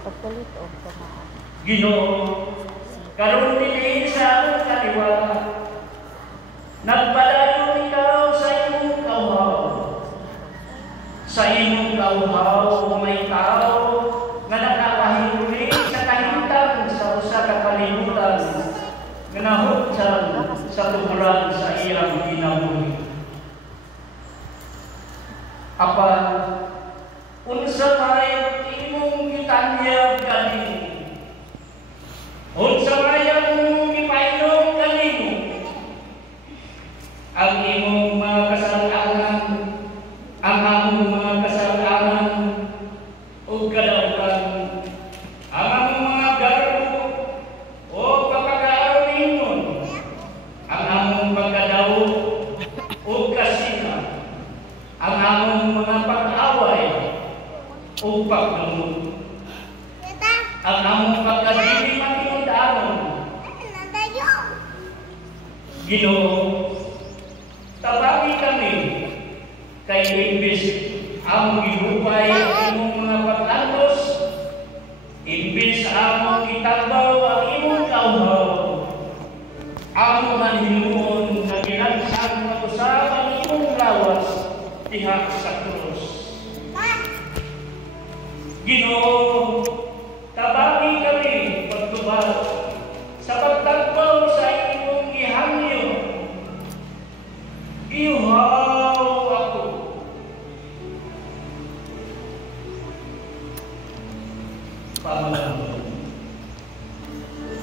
Pagpalit o tamaan. Ginoo, karon dinhi sa among kaliwa, nagpadayon ikaw sa imong kauhaw. Sa imong kauhaw may tao nga nakakahimuli sa kahimtang sa usa ka kalibutan nga nahutsan sa tuburan sa iyang kinabuhi. Apan unsa may imong gitanyag kanimo? Unsa may imong gipainom kanimo? Ang imong mga kasalanan, ang among mga kasalanan o kadautan, ang among mga garo o kapag-aaroningon, ang among pagkadaw o kasina, ang among mga pag-away o pagdumog, ang among pagkadili matinundanon. Ginoo, tabagi kami kay imbis among gihupay ang imong mga pag-antos, imbis among gitambaw ang imong kauhaw, among manhimuon na ginagsan mag-usab ang imong lawas diha sa krus. Ginoo,